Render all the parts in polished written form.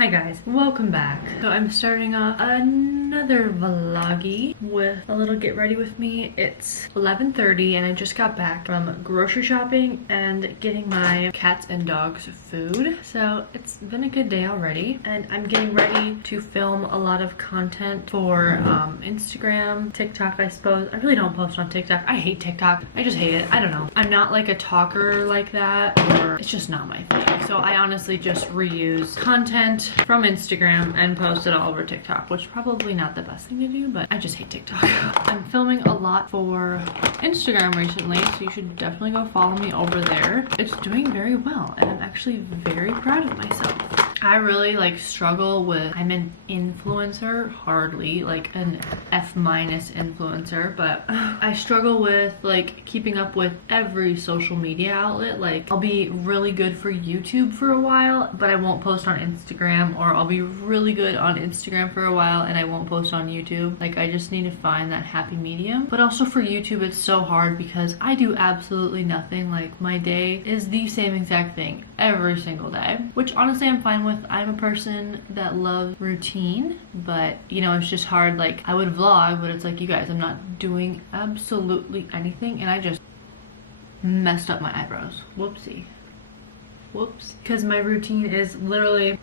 Hi guys, welcome back. So I'm starting off another vloggy with a little get ready with me. It's 11:30 and I just got back from grocery shopping and getting my cats and dogs food. So it's been a good day already and I'm getting ready to film a lot of content for Instagram, TikTok I suppose. I really don't post on TikTok. I hate TikTok. I just hate it. I don't know. I'm not like a talker like that, or it's just not my thing. So I honestly just reuse content from Instagram and post it all over TikTok, which is probably not the best thing to do, but I just hate TikTok. I'm filming a lot for Instagram recently, so you should definitely go follow me over there. It's doing very well and I'm actually very proud of myself. I really struggle with, I'm an influencer, hardly like an F- influencer, but I struggle with keeping up with every social media outlet. I'll be really good for YouTube for a while, but I won't post on Instagram, or I'll be really good on Instagram for a while and I won't post on YouTube. I just need to find that happy medium. But also for YouTube, it's so hard because I do absolutely nothing. My day is the same exact thing every single day, which honestly I'm fine with. I'm a person that loves routine, but it's just hard. I would vlog, but it's you guys, I'm not doing absolutely anything, and I just messed up my eyebrows. Whoopsie. Whoops. Because my routine is literally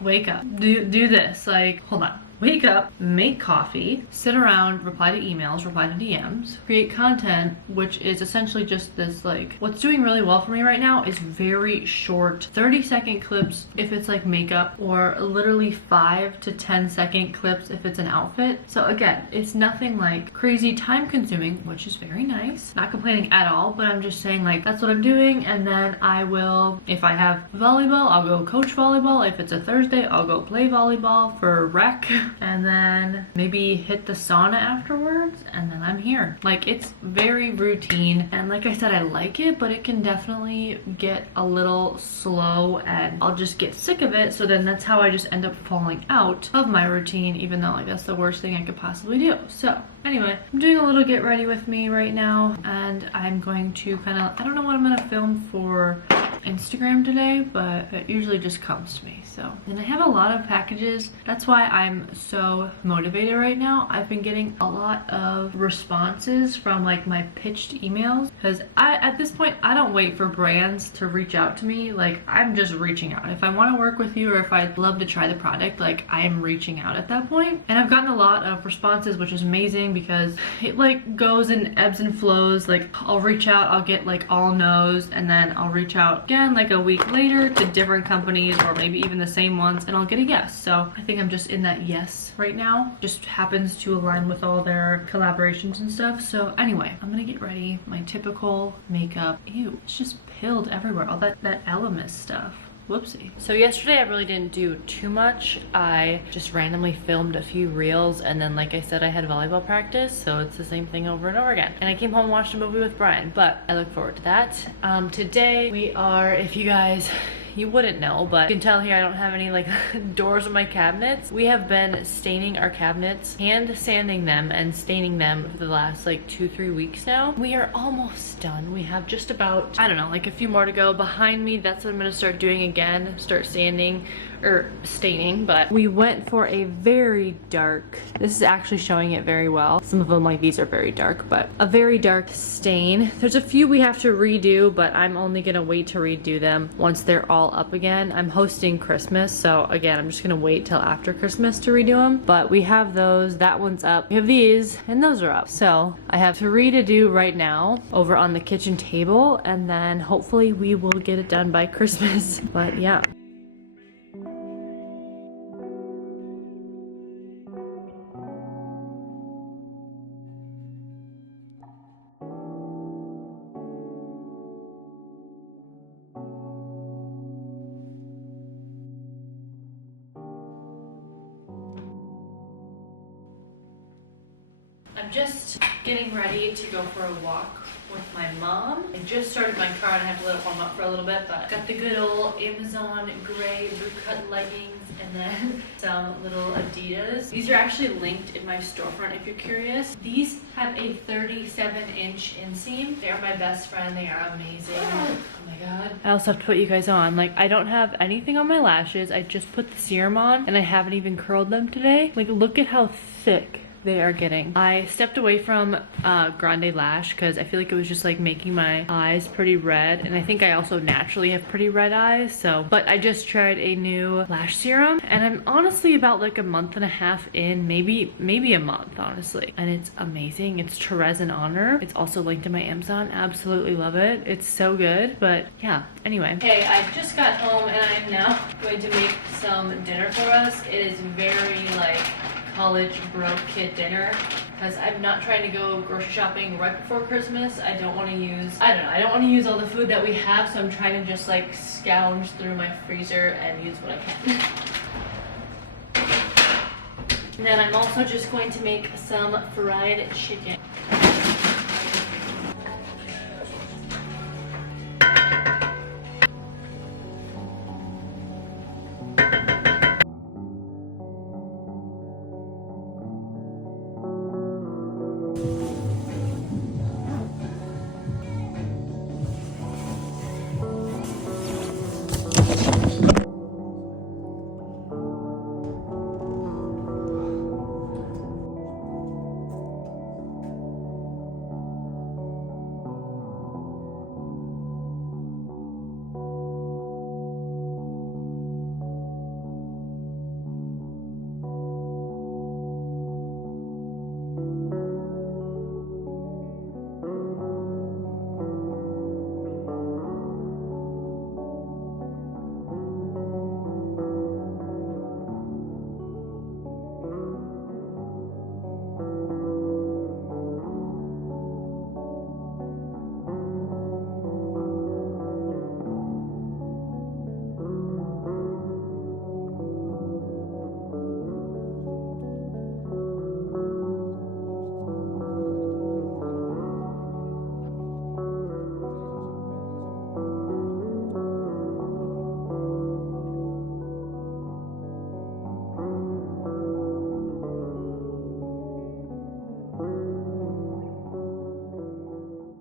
wake up, do this, hold on. Wake up, make coffee, sit around, reply to emails, reply to DMs, create content, which is essentially just this what's doing really well for me right now is very short 30-second clips if it's makeup, or literally 5 to 10-second clips if it's an outfit. So again, it's nothing crazy time consuming, which is very nice. Not complaining at all, but I'm just saying that's what I'm doing. And then I will, if I have volleyball, I'll go coach volleyball. If it's a Thursday, I'll go play volleyball for rec. And then maybe hit the sauna afterwards, and then I'm here. It's very routine, and like I said, I like it, but it can definitely get a little slow and I'll just get sick of it. So then that's how I just end up falling out of my routine, even though that's the worst thing I could possibly do. So anyway, I'm doing a little get ready with me right now, and I'm going to I don't know what I'm gonna film for Instagram today, but it usually just comes to me. So, and I have a lot of packages. That's why I'm so motivated right now. I've been getting a lot of responses from my pitched emails, because at this point I don't wait for brands to reach out to me. I'm just reaching out. If I want to work with you, or if I'd love to try the product, I am reaching out at that point. And I've gotten a lot of responses, which is amazing because it goes in ebbs and flows. I'll reach out, I'll get all no's, and then I'll reach out again a week later to different companies, or maybe even the same ones, and I'll get a yes. So I think I'm just in that yes right now. Just happens to align with all their collaborations and stuff. So anyway, I'm gonna get ready. My typical makeup. Ew, it's just pilled everywhere. All that Elemis stuff. Whoopsie. So yesterday I really didn't do too much. I just randomly filmed a few reels, and then like I said, I had volleyball practice, so it's the same thing over and over again. And I came home and watched a movie with Brian, but I look forward to that. Today we are, if you guys, you wouldn't know, but you can tell here I don't have any doors on my cabinets. We have been staining our cabinets, hand sanding them and staining them for the last 2-3 weeks now. We are almost done. We have just about, I don't know, a few more to go. Behind me, that's what I'm gonna start doing again, start sanding or staining. But we went for a very dark, this is actually showing it very well. Some of them these are very dark, but a very dark stain. There's a few we have to redo, but I'm only gonna wait to redo them once they're all up again. I'm hosting Christmas, so again, I'm just gonna wait till after Christmas to redo them. But we have those, that one's up. We have these, and those are up. So I have 3 to do right now over on the kitchen table, and then hopefully we will get it done by Christmas. But yeah. I'm just getting ready to go for a walk with my mom. I just started my car and I have to let it warm up for a little bit, but got the good old Amazon gray bootcut leggings and then some little Adidas. These are actually linked in my storefront if you're curious. These have a 37-inch inseam. They are my best friend. They are amazing. Oh my god. I also have to put you guys on. Like, I don't have anything on my lashes. I just put the serum on and I haven't even curled them today. Like, look at how thick they are getting. I stepped away from Grande Lash because I feel like it was just like making my eyes pretty red, and I think I also naturally have pretty red eyes, so. But I just tried a new lash serum and I'm honestly about like a month and a half in, maybe a month honestly, and it's amazing. It's Therese in Honor. It's also linked in my Amazon. Absolutely love it. It's so good. But yeah, anyway. Hey, I just got home and I'm now going to make some dinner for us. It is very like college broke kid dinner because I'm not trying to go grocery shopping right before Christmas. I don't want to use all the food that we have, so I'm trying to just like scourge through my freezer and use what I can. And then I'm also just going to make some fried chicken.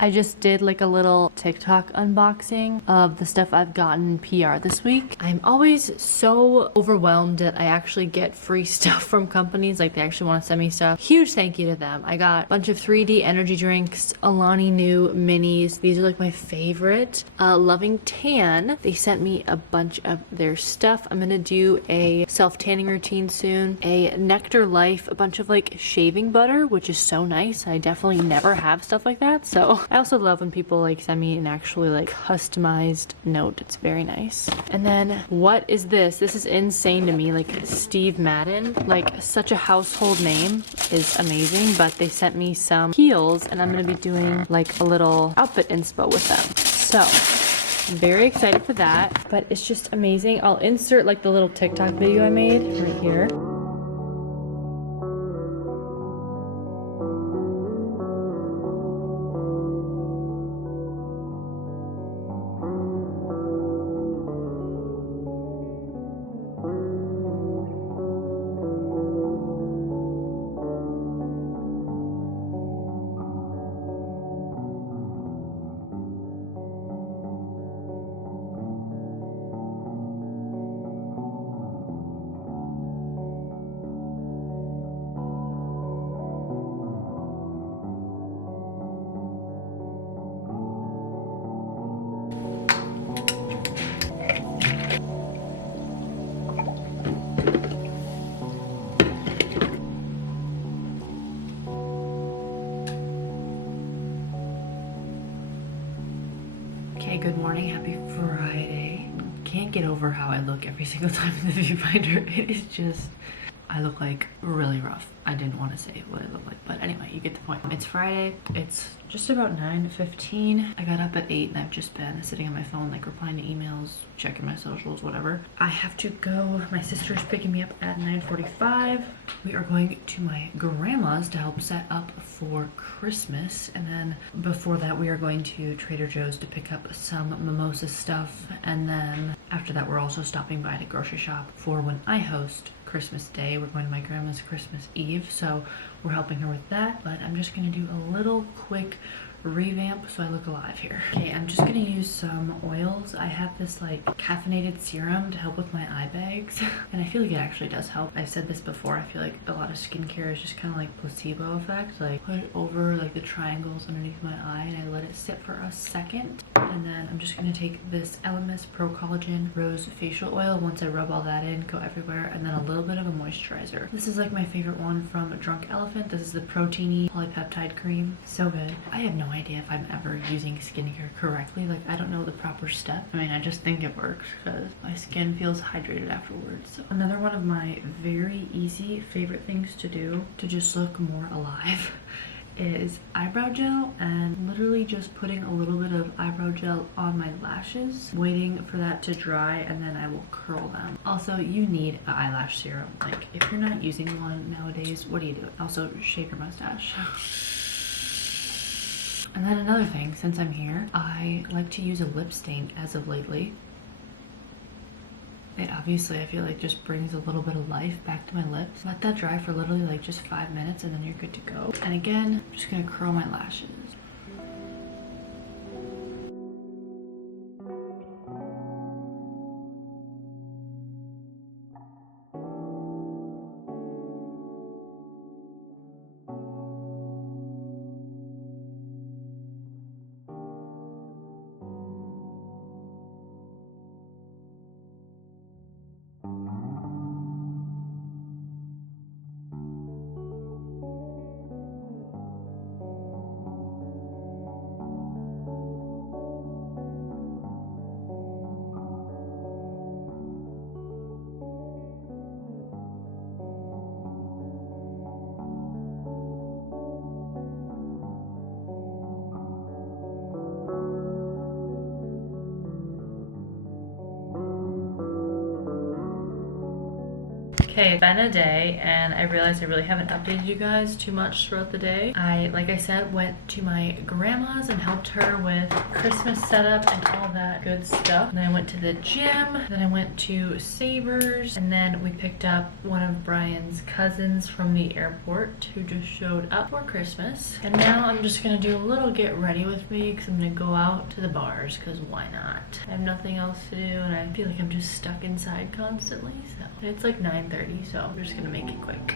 I just did like a little TikTok unboxing of the stuff I've gotten in PR this week. I'm always so overwhelmed that I actually get free stuff from companies. Like, they actually want to send me stuff. Huge thank you to them. I got a bunch of 3D energy drinks, Alani Nu minis. These are like my favorite. Loving Tan, they sent me a bunch of their stuff. I'm gonna do a self-tanning routine soon. A Nectar Life, a bunch of like shaving butter, which is so nice. I definitely never have stuff like that, so I also love when people like send me an actually like customized note. It's very nice. And then what is this? This is insane to me. Like, Steve Madden, like such a household name, is amazing. But they sent me some heels and I'm gonna be doing like a little outfit inspo with them. So I'm very excited for that, but it's just amazing. I'll insert like the little TikTok video I made right here. Okay, good morning, happy Friday. Can't get over how I look every single time in the viewfinder. It is just, I look like really rough. I didn't want to say what it looked like, but anyway, you get the point. It's Friday. It's just about 9:15. I got up at 8 and I've just been sitting on my phone, like replying to emails, checking my socials, whatever. I have to go. My sister's picking me up at 9:45. We are going to my grandma's to help set up for Christmas. And then before that, we are going to Trader Joe's to pick up some mimosa stuff. And then after that, we're also stopping by to grocery shop for when I host Christmas Day. We're going to my grandma's Christmas Eve, so we're helping her with that. But I'm just gonna do a little quick revamp so I look alive here. Okay, I'm just gonna use some oils. I have this like caffeinated serum to help with my eye bags and I feel like it actually does help. I've said this before, I feel like a lot of skincare is just kind of like placebo effect. Like put it over like the triangles underneath my eye and I let it sit for a second, and then I'm just gonna take this LMS Pro Collagen Rose Facial Oil. Once I rub all that in, go everywhere, and then a little bit of a moisturizer. This is like my favorite one from Drunk Elephant. This is the Proteiny Polypeptide Cream. So good. I have no idea if I'm ever using skincare correctly. Like I don't know the proper step. I mean, I just think it works because my skin feels hydrated afterwards. So another one of my very easy favorite things to do to just look more alive is eyebrow gel, and literally just putting a little bit of eyebrow gel on my lashes, waiting for that to dry, and then I will curl them. Also, you need an eyelash serum. Like if you're not using one nowadays, what do you do? Also, shave your mustache. And then another thing, since I'm here, I like to use a lip stain as of lately. It obviously, I feel like, just brings a little bit of life back to my lips. Let that dry for literally like just 5 minutes and then you're good to go. And again, I'm just gonna curl my lashes. Okay, it's been a day and I realized I really haven't updated you guys too much throughout the day. Like I said, went to my grandma's and helped her with Christmas setup and all that good stuff. And then I went to the gym, then I went to Sabres, and then we picked up one of Brian's cousins from the airport who just showed up for Christmas. And now I'm just gonna do a little get ready with me because I'm gonna go out to the bars because why not? I have nothing else to do and I feel like I'm just stuck inside constantly. So it's like 9:30, so I'm just gonna make it quick.